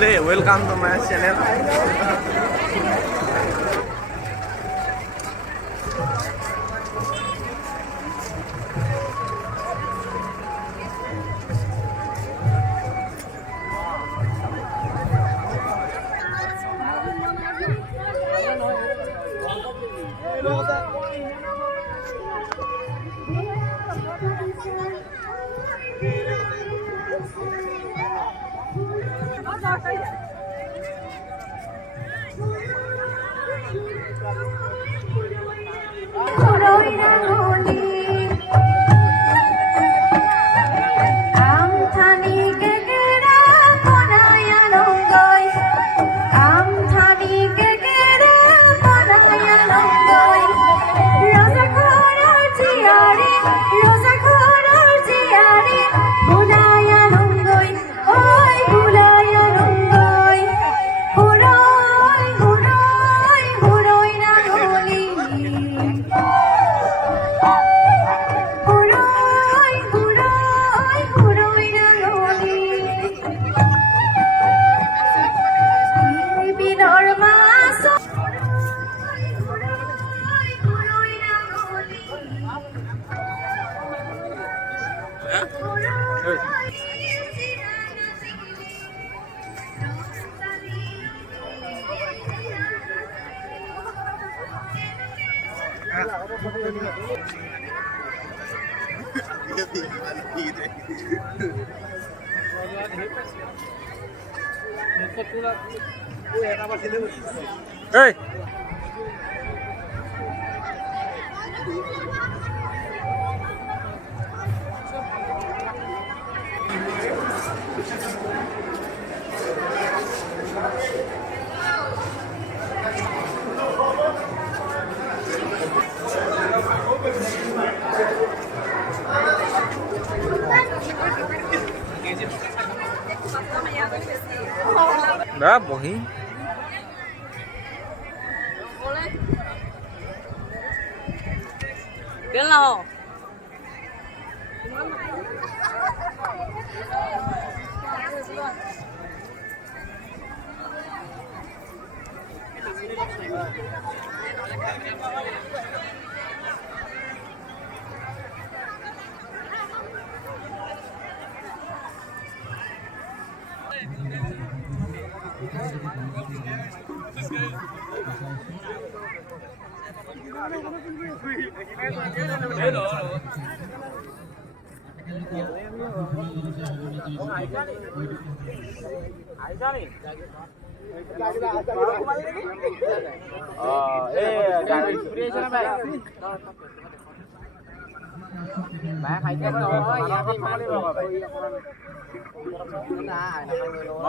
সকলে welcome to my channel. Hey! Đó, bụi. Biết nào?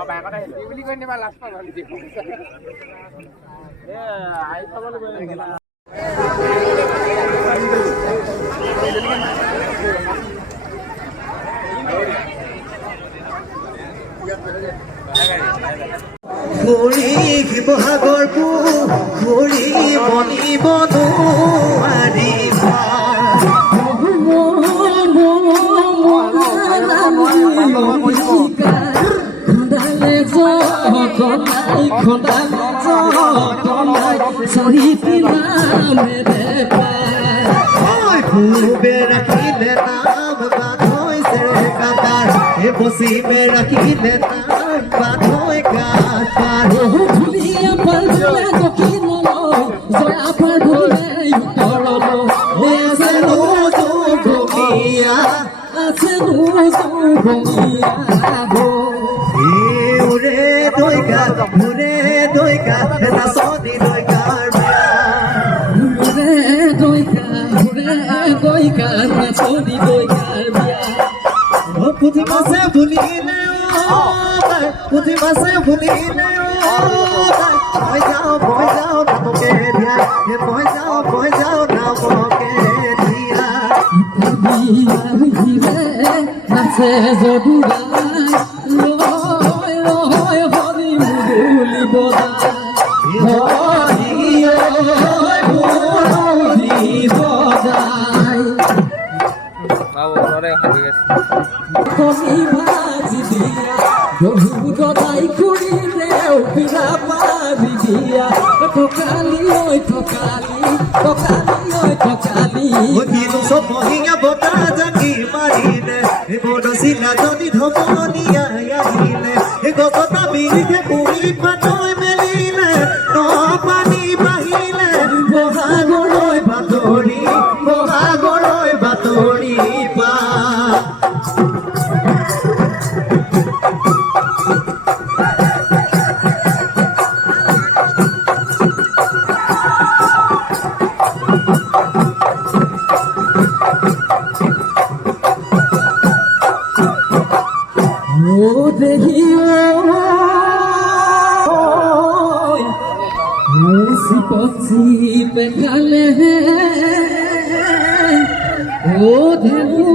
Bà có đây đi coi đi bà lắc vào đi. Ai sao nó ঘূৰি শিৱসাগৰপু ঘূৰি বনিব নোৱাৰি খুবে ৰাখিলে নাম বাধৈছে কাবাৰ বচিবে ৰাখিলে নাম বাধৈ কাবাৰ ধুনীয়া পালে দক্ষিণলৈ জয়া পালে উত্তৰলৈ আছে নোজো ভূমিয়া আছে নোজো ভূমিয়া উৰে দৈকা নাচনি দৈকাৰ পুথি মাছে ভুলিলে পুথি মাছে ভুলিলে মই যাওঁ নামকে দিয়া মই যাওঁ নামকে দিয়া নাচে যদুৰাই লয় হৰি মুৰুলি বজাই ভাজি দিয়া গধুৰ গদাই খুৰি পিরা পারি দিয়া ঠকালি ওই ঠকালি ঠকালি ওই ঠকালি ও কিনু সব মহিয়া বতা জাকি মারিলে এ বড় সিলা যদি ধমনিয়া আহিলে এ গগতা বিরিতে পুরি পাতই মেলিলে ন পানি বাহিলে বহাগৰৈ বাতৰি পা ও দেহিও মুসি পছি পেখালে ও ধেনু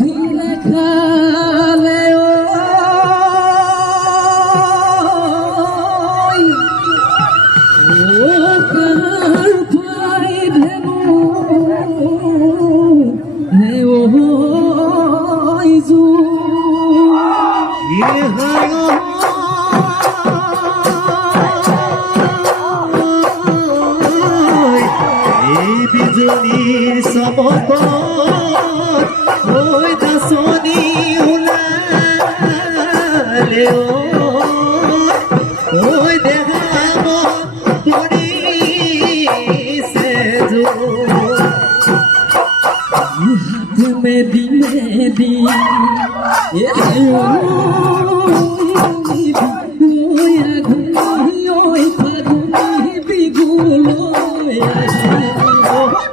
ধিলে খালে ও কার পাই ধেনু হে ও ইজু ইয়ে হায় এই বিজুলির সমত ওই দাসনি উলালে ওই দেখাব পড়িছে জো हाथ में दी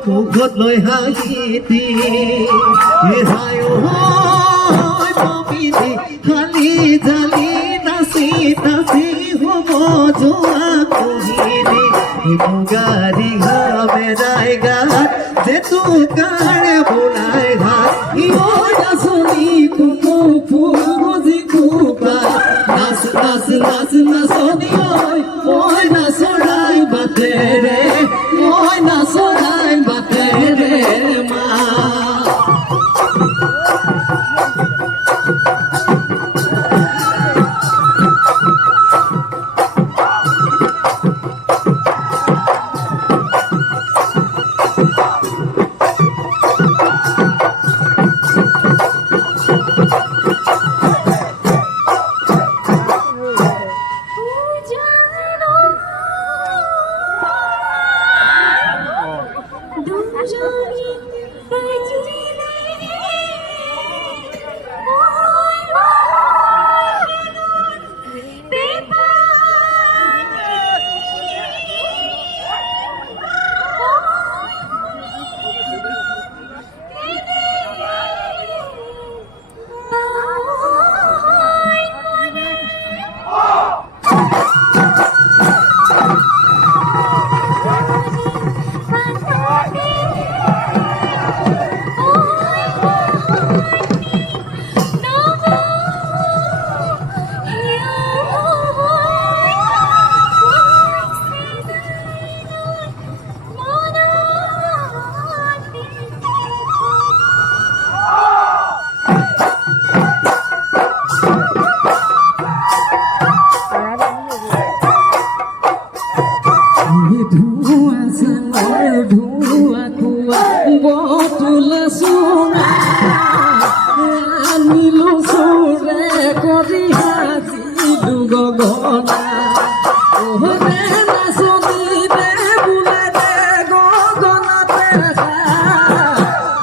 মুখত লৈ হাঁহিতি হায় পবিতি খালি জালি নাচি নাচি হ'ব যোৱা কহিলি মুগাৰি ঘামে যাই গাত যে তোকাৰ বোলাই ঘাট নাচনি কুকু ফুল বুজি কুকা নাচ নাচ নাচ নাচনি ওই নাচৰাই বাটেৰে ওই নাচৰাই বাটেৰে মা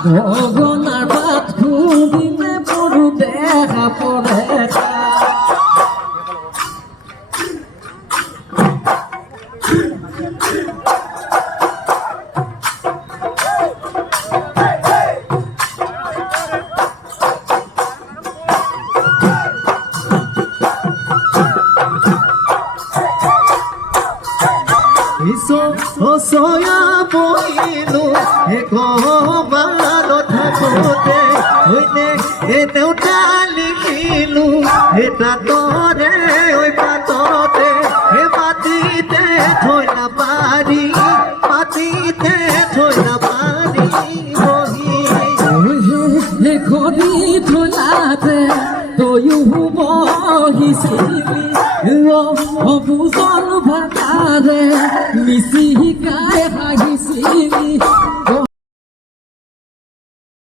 গগনাৰ পাত খুঁদিলে পড়ু দেখা পড়ে সয়া বহিলো একবাৰত থাকোঁতে হইনে এনেওটা লিখিলো এটা তৰে ঐ পাততে হে মাটিতে থৈ নাপাৰি মাটিতে থৈ নাপাৰি বহি ঘড়ি থলাতে তয়ু বহিছিলি অবুজন ভাতাৰে মিচি শিকাই হাঁহিছিলি